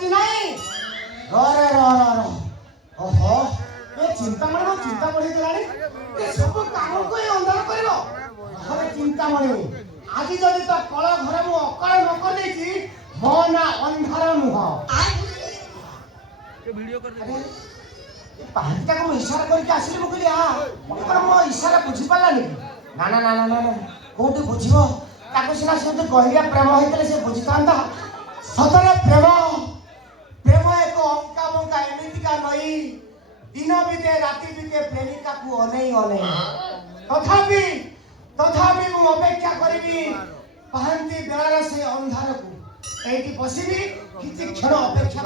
ରାତି ନାହିଁ ଓହୋ ଏ ଚିନ୍ତା ବଢି ଦେଲାଣି ଏ ସବୁ କାମକୁ ଏ ଅନ୍ଧାର କରିବ ଘରେ ଚିନ୍ତାମଣି ଆଜି ଯଦି ତ କଳ ଘରେ ମୁଁ ଅକଳ ନ କରିଦେଇଛି ମୋ ନା ଅନ୍ଧାର ନୁହଁ ପାହାନ୍ତିଟାକୁ ମୁଁ ଇଶାରା କରିକି ଆସିଲି ମୁଁ କହିଲି ମୋ ଇଶାରା ବୁଝିପାରିଲାନି ନା ନା ନା ନା ନା କୋଉଠି ବୁଝିବ ତାକୁ ସିନା ସେମିତି ଗହିରିଆ ପ୍ରେମ ହେଇଥିଲେ ସେ ବୁଝିଥାନ୍ତା ସତରେ ପ୍ରେମ ଏକ ଅଙ୍କା ବଙ୍କା ଏମିତିକା ନଈ ଦିନ ବିତେ ରାତି ବିତେ ପ୍ରେମିକାକୁ ଅନେଇ ତଥାପି ମୁଁ ଅପେକ୍ଷା କରିବି ପାହାନ୍ତି ବେଳାର ସେ ଅନ୍ଧାରକୁ ଏଇଠି ବସିବି କିଛି କ୍ଷଣ ଅପେକ୍ଷା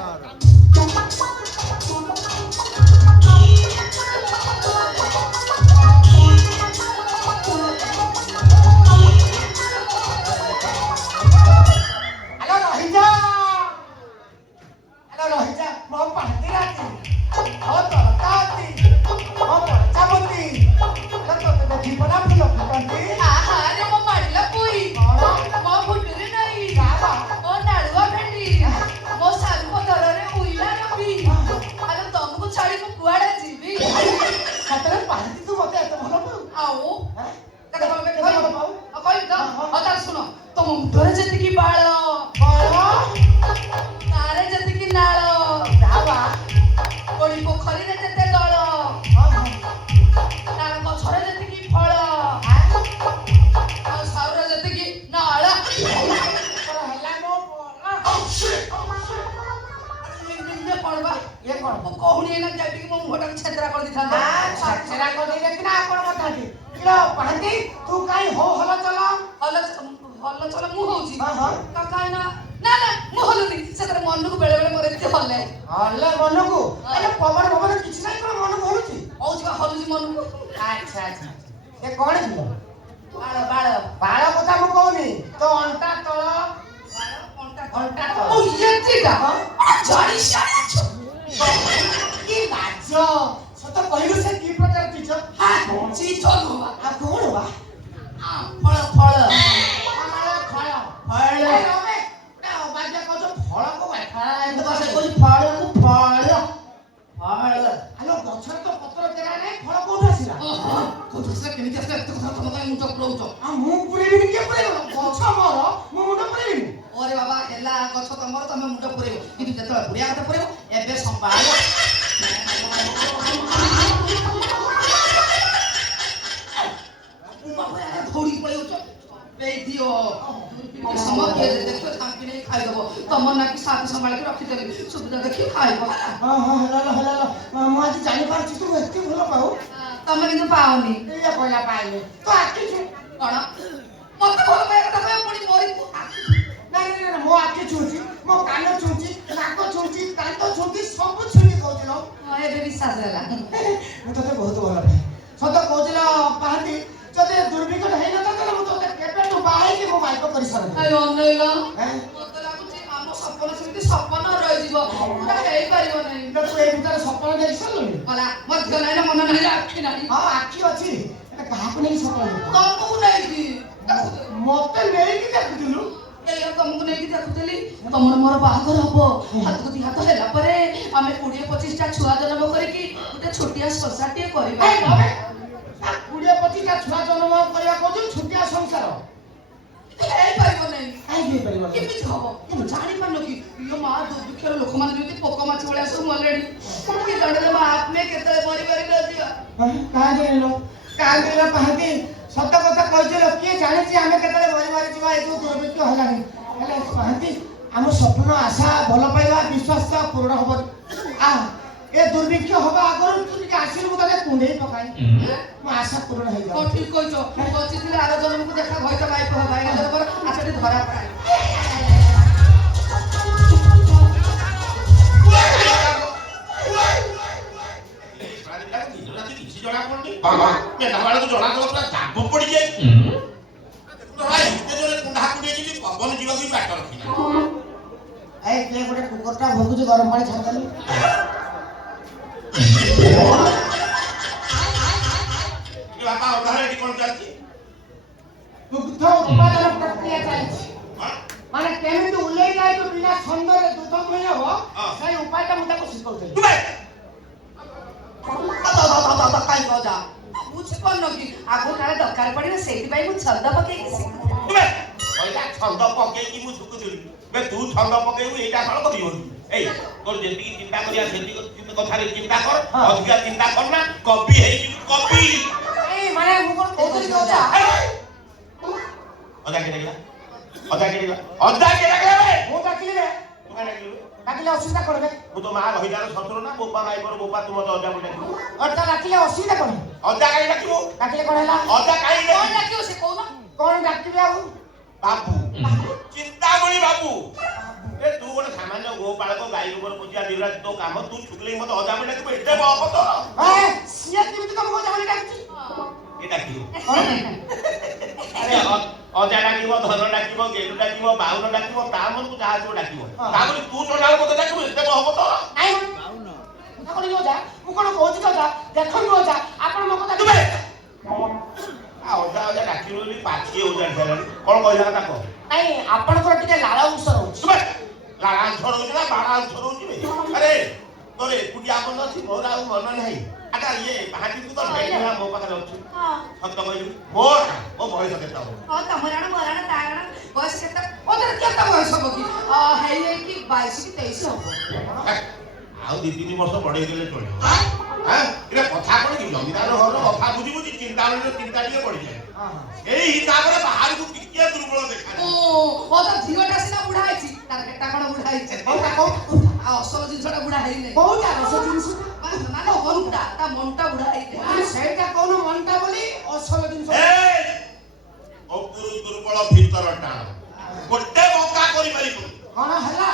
ମାନେ କେମିତି ଉଲେଇ ଯାଇ ବିନା ଛନ୍ଦରେ ଦୁଧ ମିଳିବ କହୁଥିଲି ତୁମେ କାଇଁ କହୁଛ ବୁଝିପାରୁନ କି ଆଗକୁ କାଳେ ଦରକାର ପଡିବ ସେଇଥିପାଇଁ ମୁଁ ଛନ୍ଦ ପକେଇକି ଶିଖୁଥିଲି ତୁମେ କହିଲା ଛନ୍ଦ ପକେଇକି ମୁଁ ଶିଖୁଥିଲି ବେ ତୁ ଛନ୍ଦ ପକେଇବୁ ଏଇଟା କଣ କରିବନି ଏଇ ତୋର ଯେତିକି ଚିନ୍ତା କରିବା ସେତିକି କଥାରେ ଚିନ୍ତା କର ଅଧିକା ଚିନ୍ତା କର ନା କବି ହେଇଯିବୁ କବି ଏଇ ମାନେ ମୁଁ କଣ କହୁଥିଲି କି ଅଜା ଅଜା କିଏ ଡାକିଲା ଅଜା କିଏ ଡାକିଲା ଅଜା କିଏ ଡାକିଲା ବେ ମୁଁ ଡାକିଲି ରେ ତୁ କାଇଁ ଡାକିଲୁ ଡାକିଲେ ଅସୁବିଧା କଣ ବେ ମୁଁ ତ ମା ରହିଲାର ଶତ୍ରୁ ନା ବୋପା ମାଇପର ବୋପା ତୁ ମତେ ଅଜା ବୋଲି ଡାକିବୁ ଅଜା ଡାକିଲେ ଅସୁବିଧା କଣ ଅଜା କାଇଁ ଡାକିବୁ ଡାକିଲେ କଣ ହେଲା ଅଜା କାଇଁ କଣ ଡାକିବୁ ଡାକିବ ସେ କହୁନ କଣ ଡାକିବି ଆଉ ବାବୁ ଚିନ୍ତାମଣି ବାବୁ ଏ ତୁ ଗୋଟେ ସାମାନ୍ୟ ଗୋପାଳକ ଗାଈ ଗୋବର ପୋଛିଆ ଦିବରାଜ ତୋ କାମ ତୁ ଛୁକଲେଇ ମତେ ଅଜା ବୋଲି ଡାକିବୁ ଏତେ ବହପ ତ ସିଏ କେମିତି ତମକୁ ଅଜା ବୋଲି ଡାକୁଛି ଏ ଡାକିବୁ କଣ ଆରେ ଅଜା ଡାକିବ ଧନ ଡାକିବ ଗେଲୁ ଡାକିବ ବାଉନ ଡାକିବ ତା ମନକୁ ଯାହା ସବୁ ଡାକିବ ତାପରେ ତୁ ଚଲାଳ ମତେ ଡାକିବୁ ଏତେ ବହପ ତ ନାଇଁ କଥା କଣ କି ଅଜା ମୁଁ କଣ କହୁଛି କି ଅଜା ଦେଖନ୍ତୁ ଅଜା ଆପଣ ମୋ କଥା ତୁମେ ଅଜା ଅଜା ଡାକିବୁ ବୋଲି ପାଛିଏ ଓଜାଡି ସାରିଲାଣି କଣ କହିଲା କଥା କହ ନାଇଁ ଆପଣଙ୍କର ଟିକେ ଲାଳ ଅଂଶ ରହୁଛି ତୁମେ ଲାଳାଂଶ ରହୁଛି ନା ବାଳାଂଶ ରହୁଛି ବେ ଆରେ ତୋର ଏକୁଟିଆ ମନ ଅଛି ମୋର ଆଉ ମନ ନାହିଁ ଆଚ୍ଛା ଇଏ ପାହାଡିକୁ ତ ଢେଙ୍କିନା ମୋ ପାଖରେ ଅଛି ସତ କହିଲୁ ମୋର ମୋ ବୟସ କେତେ ହବ ହଁ ତମର ମରାଣ ତାରଣ ବୟସ କେତେ ଓদের କେତେ ବୟସ ହବ କି ହେଇକି 22 କି 23 ହବ ଆଉ 2-3 ବର୍ଷ ବଢେଇ ଦେଲେ ଚଳିବ ଏଟା କଥା କଣ କି ଜମିଦାର ଘର କଥା ବୁଝି ବୁଝି ଚିନ୍ତା ଟିକେ ବଢିଯାଏ ଏଇ ହିସାବରେ ବାହାରକୁ ଟିକେ ଦୁର୍ବଳ ଦେଖାଯାଏ ଓদের ଝିଅଟା ସିନା ବୁଢା ହେଇଛି ତାର କେଟା କଣ ବୁଢା ହେଇଛି ଆଉ ଅସଲ ଜିନିଷଟା ବୁଢା ହେଇନି କୋଉଟା ରସ ଜିନିଷ ମାନେ ମନଟା ତା ମନଟା ବୁଢା ହେଇନି ସେଇଟା କହୁନ ମନଟା ବୋଲି ଅସଲ ଜିନିଷ ଉପରୁ ଦୁର୍ବଳ ଭିତର ଟାଣ ଗୋଟେ ମକା କରିପାରିବୁ କଣ ହେଲା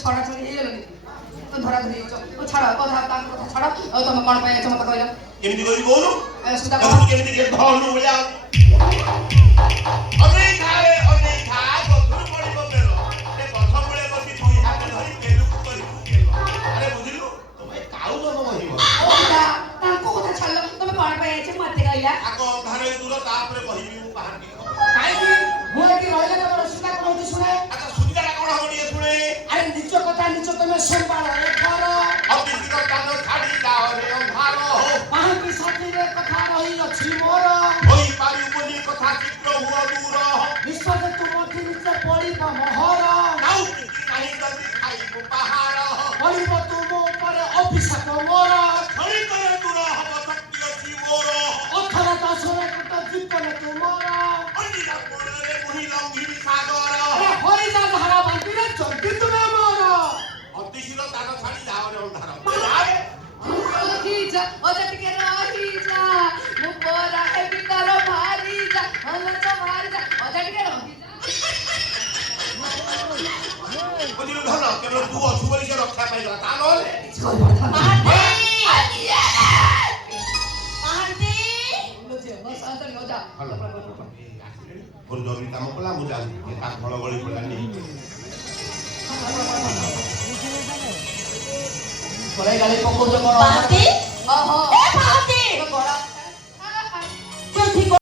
ଛଡା ଛଡି ହେଇଗଲନି ଧରା ଧରି ହେଇଛ ଛାଡ କଥା ତାଙ୍କ କଥା ଛାଡ ଆଉ ତମେ କଣ ପାଇଁ ମତେ କହିଲ କେମିତି କରିବି କହୁନୁ ସୁଧା କେମିତି ଧନୁ ଭଳିଆ ଅନେଇଥା ଗଛରୁ ପଡିବ ବେଳ ସେ ଗଛ ମୂଳେ ବସି ଦୁଇ ହାତ ଧରି ବେଲୁକୁ କରିବୁ ଆରେ ବୁଝିଲୁ ତମେ କାଉ ଜନ୍ମ ହେଇବ ତାଙ୍କୁ କଥା ଛାଡିଲ ତମେ କଣ ପାଇଁ ଆଇଛ ମତେ କହିଲା ଆଗ ଅନ୍ଧାରେ ଦୂର ତାପରେ କହିବି ମୁଁ ପାହାଡି କାହିଁକି ମୁଁ ଏଠି ରହିଲେ ତମର ଅସୁବିଧା କଣ ହଉଛି ଶୁଣେ ଆଚ୍ଛା ସୁବିଧାଟା କଣ ହବ ଟିକେ ଶୁଣେ ଆରେ ନିଜ କଥା ନିଜ ତମେ ସମ୍ଭାଳ ଘର ଅତିଥିର ସ୍ଥାନ ଛାଡି ଯାଅରେ ଅନ୍ଧାର କାହିଁକି ସାଥିରେ କଥା ରହିଅଛି ମୋର ହୋଇପାରିବନି କଥା ଶୀଘ୍ର ହୁଅ ଦୂର ବିଶ୍ୱାସ ତୁମ ନିଚେ ପଡ଼ିବ ମୋହର ଆଉ କିଛି ନାହିଁ ଯଦି ଖାଇବୁ ପାହାର ପଡ଼ିବ ତୁମ ଉପରେ ଅଭିଶାପ ମୋର ଖଣିତରେ ଦୂର ହବ ଶକ୍ତି ଅଛି ମୋର ଅଥର ଦଶରେ କଟ ଜୀବନ ତୁମର ଅନିଲା କୋଳରେ ମୁହିଁ ଲଙ୍ଘିବି ସାଗର ଆରେ ହରିଜା ଧାରା ବାନ୍ଧିଲେ ଜଲ୍ଦି ତୁମେ ମୋର ଅତିଶୀର ସ୍ଥାନ ଛାଡି ଯାଅରେ ଅନ୍ଧାର ରହିଯା ଓଦା ଟିକେ ରହିଯା ମୁଁ ପରା ହେବି ତାର ଭାରି ଯା ଅନଚ ଭାରି ଯା ଓଦା ଟିକେ ରହିଯା ବୁଝିଲୁ ଧନ କେବଳ ତୁ ଅଛୁ ବୋଲି ସେ ରକ୍ଷା ପାଇଗଲା ତା ନହେଲେ ମୋର ଜରୁରୀ କାମ କଲା ମୁଁ ଯାଉଛି ତା ଫଳ ଗଳି ପଡ଼ିଲାନି ଗାଳି ପକଉଛ କଣ